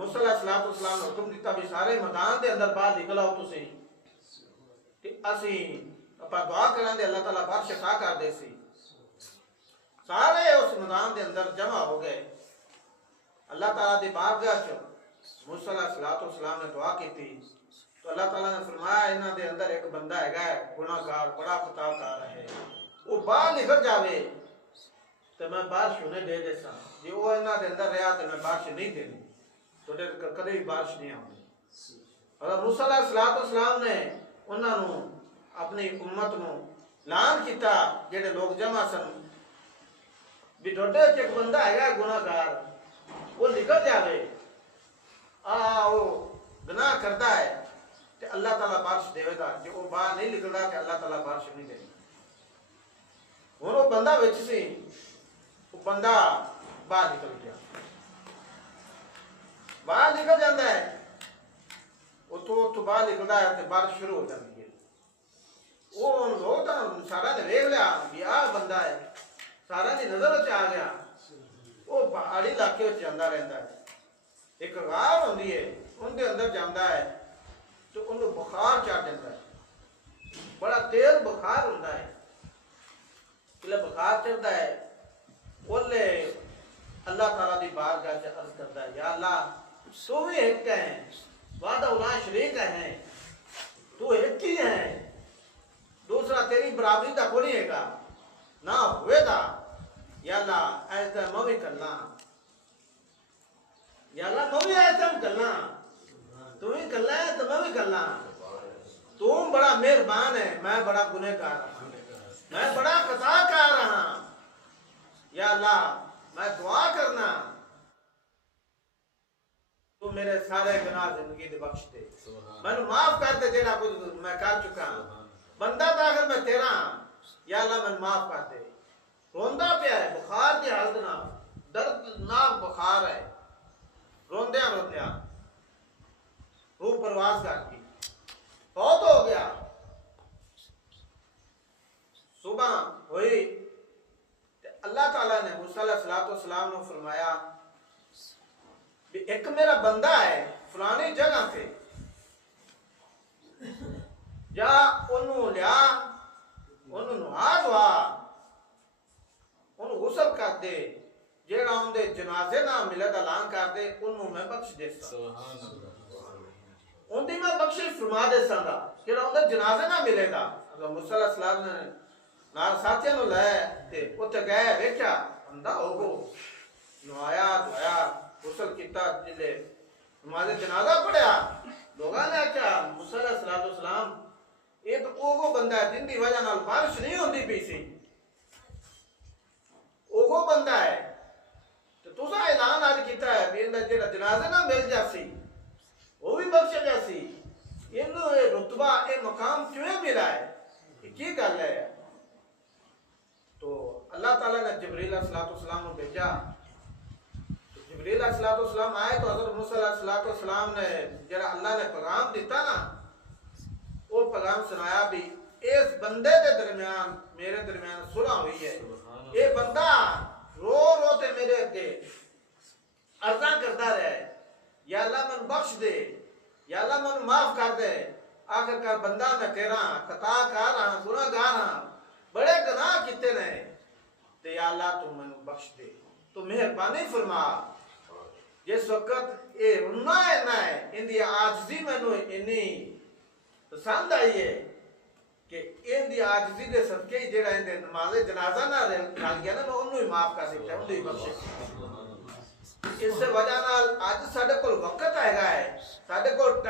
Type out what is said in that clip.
موسیٰ علیہ السلام نے حکم دیتا بھی سارے میدان دے اندر باہر نکل آؤ تسی کہ اسی اپا دعا کریں دے اللہ تعالیٰ بارش عطا کر دے سی. سارے اس میدان دے اندر جمع ہو گئے. اللہ تعالیٰ دی بارگاہ چ موسیٰ علیہ السلام نے دعا کی تھی تو اللہ تعالیٰ نے فرمایا انہاں دے اندر ایک بندہ ہے گناہگار بڑا خطا کار ہے وہ باہر نکل جاوے تو میں بارش انہیں دے دے سا. جی وہ انہاں دے اندر رہا تو میں بارش نہیں دینی تو کدے بھی بارش نہیں آؤں. حضرت موسیٰ علیہ السلام نے انہاں نو اپنی امت نو اعلان کیتا جڑے لوگ جمع سن بھی ڈوڈے چ ایک بندہ ہے گناہگار وہ نکل جاوے وہ گناہ کرتا ہے کہ اللہ تعالیٰ بارش دے گا. جو وہ باہر نہیں نکلتا کہ اللہ تعالیٰ بارش نہیں دے گا. ہوں وہ بندہ وچ سی وہ بندہ باہر نکل گیا. باہر نکل جاتا ہے اتو باہر نکلتا ہے تو بارش شروع ہو جاتی ہے. وہ لوگ سارا نے ویکھ لیا بھی آ بندہ ہے سارا دی نظر آ گیا. وہ پہاڑی علاقے میں جانا رہتا ہے. ایک غار ہوندی ہے ان دے اندر جانا ہے تو انہوں بخار چڑھ جاتا ہے. بڑا تیز بخار ہوتا ہے. جلے بخار چڑھتا ہے بولے اللہ تعالیٰ دی بارگاہ سے عرض کرتا ہے یا اللہ تو بھی ایک ہے وعدہ الا شریک ہے تو ایک ہی ہے دوسرا تیری برابری دا کوئی ہے گا نہ ہوئے دا. یا اللہ ایسا موی کرنا یا اللہ موی ایسا کرنا تم ہی کرنا ہے تو میں بھی کرنا. تم بڑا مہربان ہے میں بڑا گنہگار رہا میں بڑا خطا کار رہا. یا اللہ میں دعا کرنا تو میرے سارے گناہ زندگی دے بخش دے میں نے معاف کر دے جیڑا کچھ میں کر چکا بندہ داخل میں تیرا. یا اللہ میں معاف کر دے. روندہ پیا ہے بخار کی حالت نہ دردناک بخار ہے روندیاں روندیاں روح پرواز کر کی فوت ہو گیا. صبح ہوئی اللہ تعالیٰ نے موسیٰ علیہ السلام نے فرمایا بھی ایک میرا بندہ ہے فلانی جگہ پہ جا انہوں لیا انہوں نہا دعا انہوں غسل کر دے جیڑا ان دے جنازے نہ ملے دا اعلان کر دے انہوں میں بخش دے سا ان دی میں بخشش فرما دے سا دا جیڑا ان دے جنازے نہ ملے دا. موسیٰ علیہ السلام نے نال ساتھیاں نو لائے تے اتنے گئے ویکھیا بندہ ہوگو نوایا دعایا غسل کیتا جلے نماز جنازہ پڑھیا. لوگاں نے آکھیا موسیٰ علیہ السلام یہ تو اوگو بندہ ہے جن دی وجہ نال بارش نہیں ہوندی پئی سی. اوگو بندہ ہے تو تساں اعلان آج کیتا ہے بھی اندا جڑا جنازہ نہ مل جاسی وہ بھی بخش جاسی. اینو یہ رتبہ یہ مقام کیوں ملا ہے یہ کی گل ہے. تو اللہ تعالیٰ نے جبریل علیہ السلام کو بھیجا. جبریل علیہ السلام آئے تو حضرت موسیٰ علیہ السلام نے جڑا اللہ نے پیغام دیتا نا وہ پیغام سنایا بھی اس بندے دے درمیان میرے درمیان صلح ہوئی ہے. یہ بندہ رو رو تے میرے اگے عرضاں کرتا رہے یا اللہ من بخش دے یا اللہ من معاف کر دے. آخر کار بندہ میں تیرا خطا کار رہا گناہگار ہاں بڑے گناہ کیتے نے تے یا اللہ تو من بخش دے تو مہربانی فرما. جس وقت یہ رونا ہے نہ ہے ان دی عاجزی مینوں انی پسند آئی ہے کہ ان دی عاجزی دے صدقے ہی جڑا ان دے نماز جنازہ نہ رل گیا نا میں انہوں ہی معاف کر دیتا انہوں ہی بخشش. اس سے وجہ نال اج ساڈے کول وقت آئے گا ہے ساڈے کول